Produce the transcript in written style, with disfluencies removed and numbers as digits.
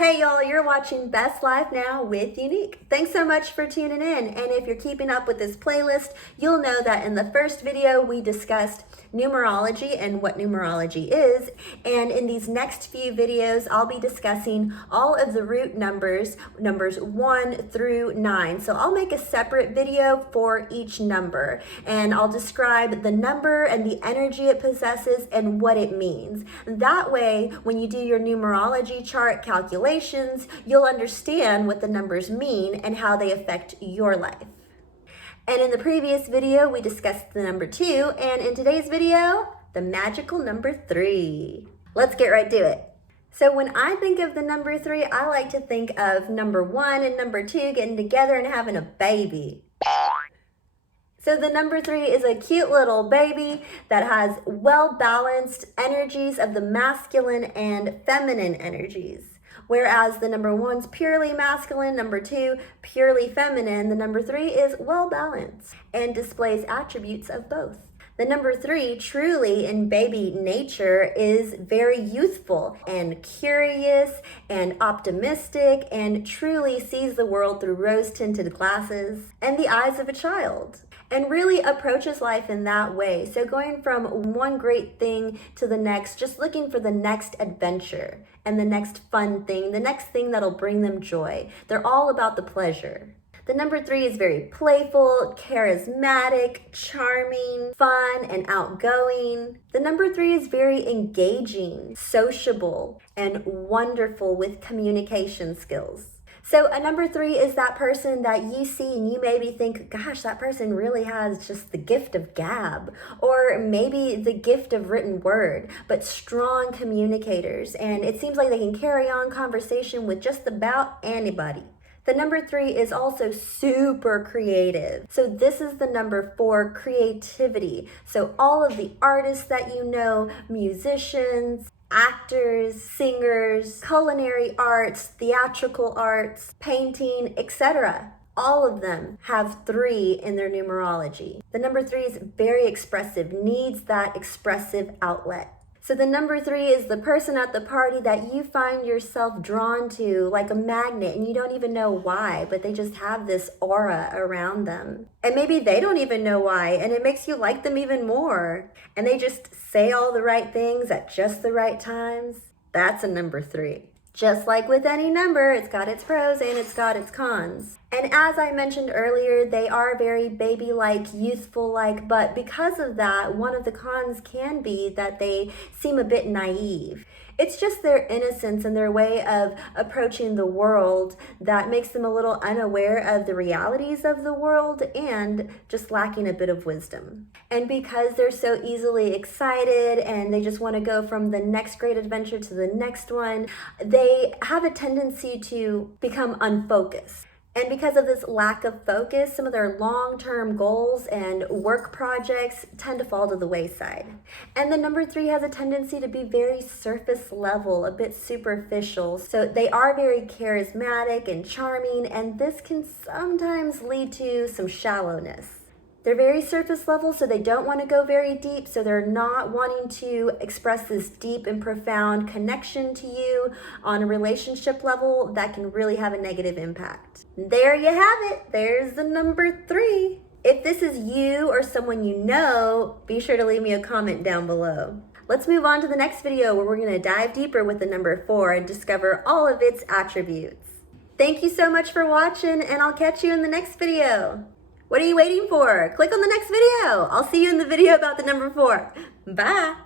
Hey y'all, you're watching Best Life Now with Unique. Thanks so much for tuning in. And if you're keeping up with this playlist, you'll know that in the first video we discussed numerology and what numerology is. And in these next few videos, I'll be discussing all of the root numbers 1 through 9. So I'll make a separate video for each number and I'll describe the number and the energy it possesses and what it means. That way, when you do your numerology chart calculations, you'll understand what the numbers mean and how they affect your life. And in the previous video, we discussed the number 2, and in today's video, the magical number 3. Let's get right to it. So when I think of the number 3, I like to think of number 1 and number 2 getting together and having a baby. So the number 3 is a cute little baby that has well-balanced energies of the masculine and feminine energies. Whereas the number 1's purely masculine, number 2 purely feminine, the number 3 is well-balanced and displays attributes of both. The number 3 truly in baby nature is very youthful and curious and optimistic and truly sees the world through rose-tinted glasses and the eyes of a child, and really approaches life in that way. So going from one great thing to the next, just looking for the next adventure and the next fun thing, the next thing that'll bring them joy. They're all about the pleasure. The number 3 is very playful, charismatic, charming, fun, and outgoing. The number 3 is very engaging, sociable, and wonderful with communication skills. So a number 3 is that person that you see and you maybe think, gosh, that person really has just the gift of gab, or maybe the gift of written word, but strong communicators. And it seems like they can carry on conversation with just about anybody. The number 3 is also super creative. So this is the number for creativity. So all of the artists that you know, musicians, actors, singers, culinary arts, theatrical arts, painting, etc. All of them have 3 in their numerology. The number 3 is very expressive, needs that expressive outlet. So the number 3 is the person at the party that you find yourself drawn to like a magnet, and you don't even know why, but they just have this aura around them. And maybe they don't even know why, and it makes you like them even more. And they just say all the right things at just the right times. That's a number 3. Just like with any number, it's got its pros and it's got its cons. And as I mentioned earlier, they are very baby-like, youthful-like, but because of that, one of the cons can be that they seem a bit naive. It's just their innocence and their way of approaching the world that makes them a little unaware of the realities of the world and just lacking a bit of wisdom. And because they're so easily excited and they just want to go from the next great adventure to the next one, they have a tendency to become unfocused. And because of this lack of focus, some of their long-term goals and work projects tend to fall to the wayside. And the number 3 has a tendency to be very surface level, a bit superficial. So they are very charismatic and charming, and this can sometimes lead to some shallowness. They're very surface level, so they don't want to go very deep, so they're not wanting to express this deep and profound connection to you on a relationship level that can really have a negative impact. There you have it. There's the number 3. If this is you or someone you know, be sure to leave me a comment down below. Let's move on to the next video where we're going to dive deeper with the number 4 and discover all of its attributes. Thank you so much for watching, and I'll catch you in the next video. What are you waiting for? Click on the next video. I'll see you in the video about the number 4. Bye.